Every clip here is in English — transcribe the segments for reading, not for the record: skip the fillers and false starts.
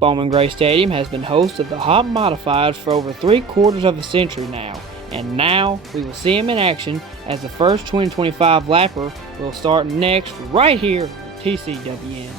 Bowman Gray Stadium has been host of the Hot Modifieds for over 3/4 of a century now, and now we will see him in action as the first 2025 lapper will start next right here on TCWN.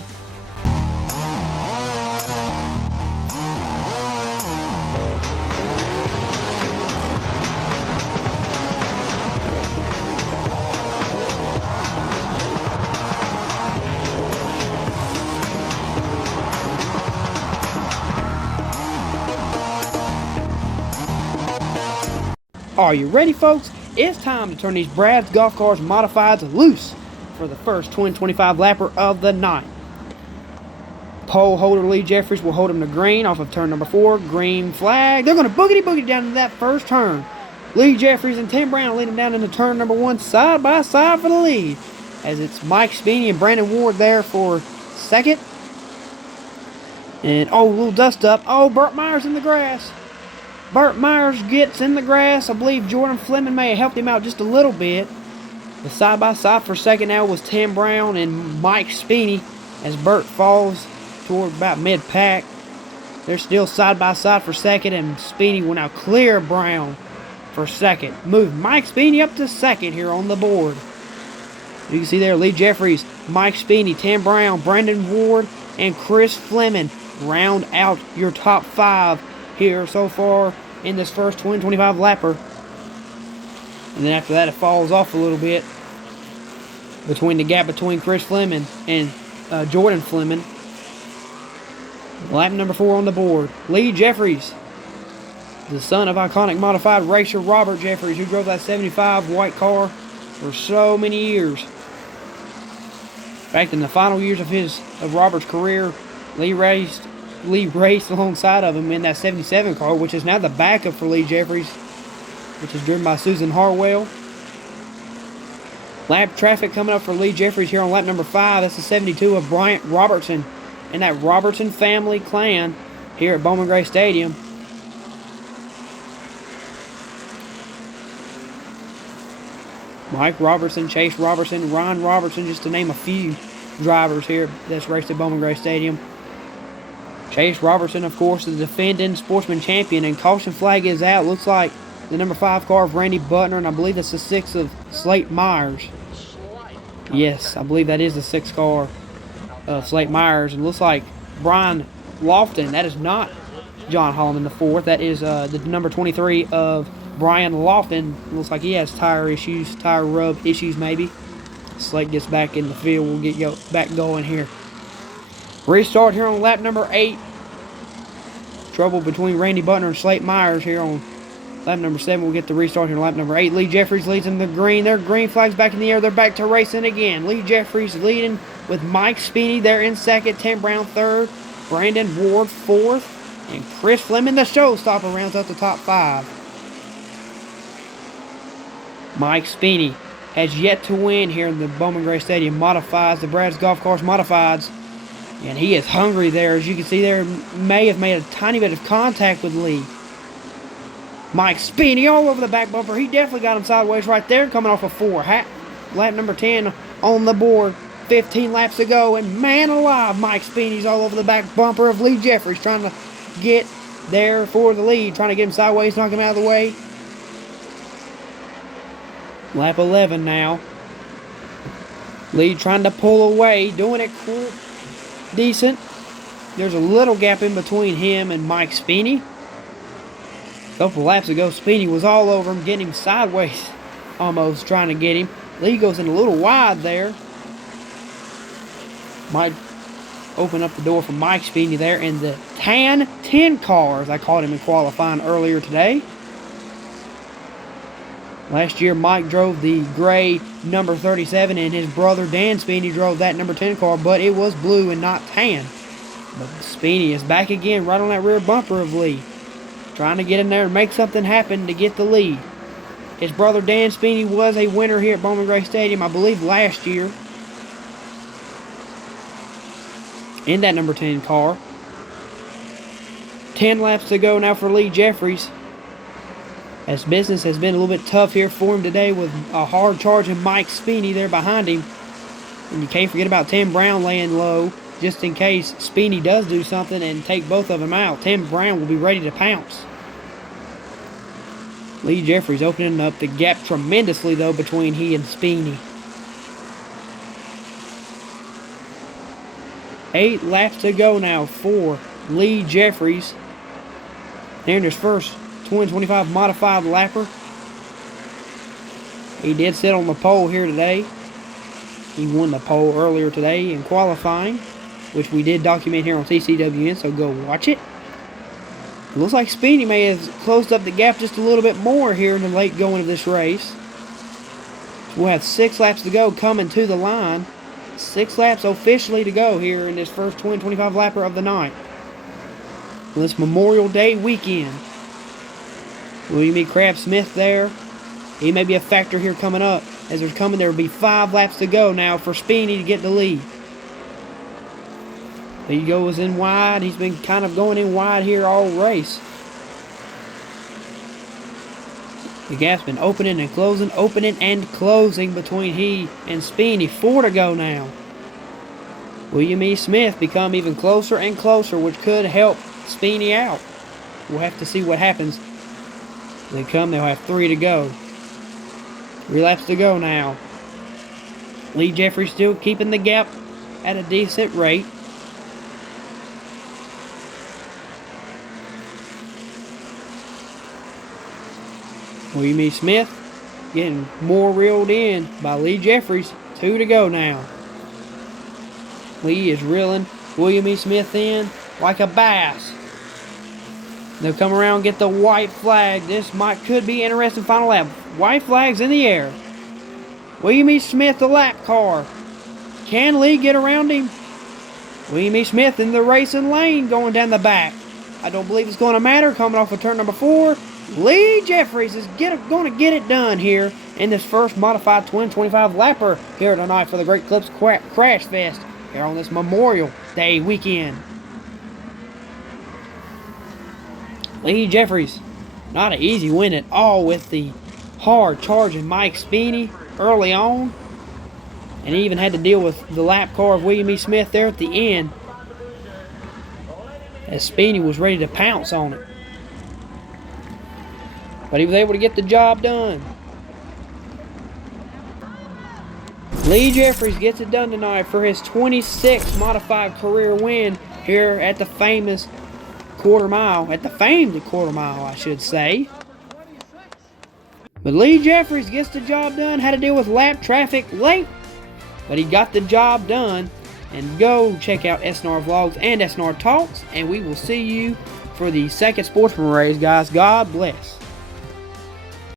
Are you ready, folks? It's time to turn these Brad's Golf Cars Modifieds loose for the first 2025 lapper of the night. Pole holder Lee Jeffries will hold him to green off of turn number 4. Green flag. They're going to boogity down to that first turn. Lee Jeffries and Tim Brown lead him down into turn number 1 side by side for the lead. As it's Mike Speeney and Brandon Ward there for second. And, a little dust up. Burt Myers in the grass. Burt Myers gets in the grass. I believe Jordan Fleming may have helped him out just a little bit. The side-by-side for second now was Tim Brown and Mike Speeney as Burt falls toward about mid-pack. They're still side-by-side for second, and Speeney will now clear Brown for second. Move Mike Speeney up to second here on the board. You can see there Lee Jeffries, Mike Speeney, Tim Brown, Brandon Ward, and Chris Fleming round out your top 5 here so far in this first 2025 lapper. And then after that it falls off a little bit between the gap between Chris Fleming and Jordan Fleming. Lap number 4 on the board. Lee Jeffries, the son of iconic modified racer Robert Jeffries, who drove that 75 white car for so many years. In fact, in the final years of Robert's career, Lee raced alongside of him in that 77 car, which is now the backup for Lee Jeffries, which is driven by Susan Harwell. Lap traffic coming up for Lee Jeffries here on lap number 5. That's the 72 of Bryant Robertson and that Robertson family clan here at Bowman Gray Stadium. Mike Robertson, Chase Robertson, Ryan Robertson, just to name a few drivers here that's raced at Bowman Gray Stadium. Chase Robertson, of course, the defending sportsman champion, and caution flag is out. Looks like the number 5 car of Randy Butner, and I believe that's the 6 of Slate Myers. Yes, I believe that is the 6 car of Slate Myers. And looks like Brian Lofton, that is not John Holloman the 4th. That is the number 23 of Brian Lofton. Looks like he has tire rub issues maybe. Slate gets back in the field. We'll get back going here. Restart here on lap number 8. Trouble between Randy Butner and Slate Myers here on lap number 7. We'll get the restart here on lap number 8. Lee Jeffries leads them to green. Their green flag's back in the air. They're back to racing again. Lee Jeffries leading with Mike Speeney there in second. Tim Brown third. Brandon Ward fourth. And Chris Fleming, the showstopper, rounds up the top 5. Mike Speeney has yet to win here in the Bowman Gray Stadium Modifieds, the Brad's Golf Cars Modifieds. And he is hungry there. As you can see there, may have made a tiny bit of contact with Lee. Mike Speeney all over the back bumper. He definitely got him sideways right there, coming off of 4. Lap number 10 on the board. 15 laps to go. And man alive, Mike Speeney's all over the back bumper of Lee Jeffries, trying to get there for the lead. Trying to get him sideways, knock him out of the way. Lap 11 now. Lee trying to pull away, doing it cool. Decent. There's a little gap in between him and Mike Speeney. A couple laps ago, Speeney was all over him, getting him sideways, almost trying to get him. Lee goes in a little wide there. Might open up the door for Mike Speeney there in the tan 10 car, as I called him in qualifying earlier today. Last year, Mike drove the gray number 37, and his brother Dan Speeney drove that number 10 car, but it was blue and not tan. But Speeney is back again right on that rear bumper of Lee, trying to get in there and make something happen to get the lead. His brother Dan Speeney was a winner here at Bowman Gray Stadium, I believe, last year in that number 10 car. 10 laps to go now for Lee Jeffries, as business has been a little bit tough here for him today with a hard charging Mike Speeney there behind him. And you can't forget about Tim Brown laying low. just in case Speedy does do something and take both of them out. Tim Brown will be ready to pounce. Lee Jeffries opening up the gap tremendously, though, between he and Speedy. 8 laps to go now for Lee Jeffries. There in his first 2025 modified lapper. He did sit on the pole here today. He won the pole earlier today in qualifying, which we did document here on TCWN, so go watch it. It looks like Speedy may have closed up the gap just a little bit more here in the late going of this race. We'll have 6 laps to go coming to the line. 6 laps officially to go here in this first 2025 lapper of the night. This Memorial Day weekend. William E. Crab Smith there. He may be a factor here coming up. As there will be 5 laps to go now for Speedy to get the lead. He goes in wide. He's been kind of going in wide here all race. The gap's been opening and closing between he and Speedy. 4 to go now. William E. Smith become even closer and closer, which could help Speedy out. We'll have to see what happens. They'll have 3 to go. 3 laps to go now. Lee Jeffries still keeping the gap at a decent rate. William E. Smith getting more reeled in by Lee Jeffries. 2 to go now. Lee is reeling William E. Smith in like a bass. They'll come around and get the white flag. This could be interesting final lap. White flag's in the air. William E. Smith, the lap car. Can Lee get around him? William E. Smith in the racing lane going down the back. I don't believe it's going to matter. Coming off of turn number 4. Lee Jeffries is going to get it done here in this first modified 2025 lapper here tonight for the Great Clips Crash Fest here on this Memorial Day weekend. Lee Jeffries, not an easy win at all with the hard charging Mike Speedy early on. And he even had to deal with the lap car of William E. Smith there at the end, as Speedy was ready to pounce on it. But he was able to get the job done. Lee Jeffries gets it done tonight for his 26th modified career win here at the famous quarter mile. At the famed quarter mile, I should say. But Lee Jeffries gets the job done. Had to deal with lap traffic late, but he got the job done. And go check out SNR Vlogs and SNR Talks. And we will see you for the second Sportsman race, guys. God bless.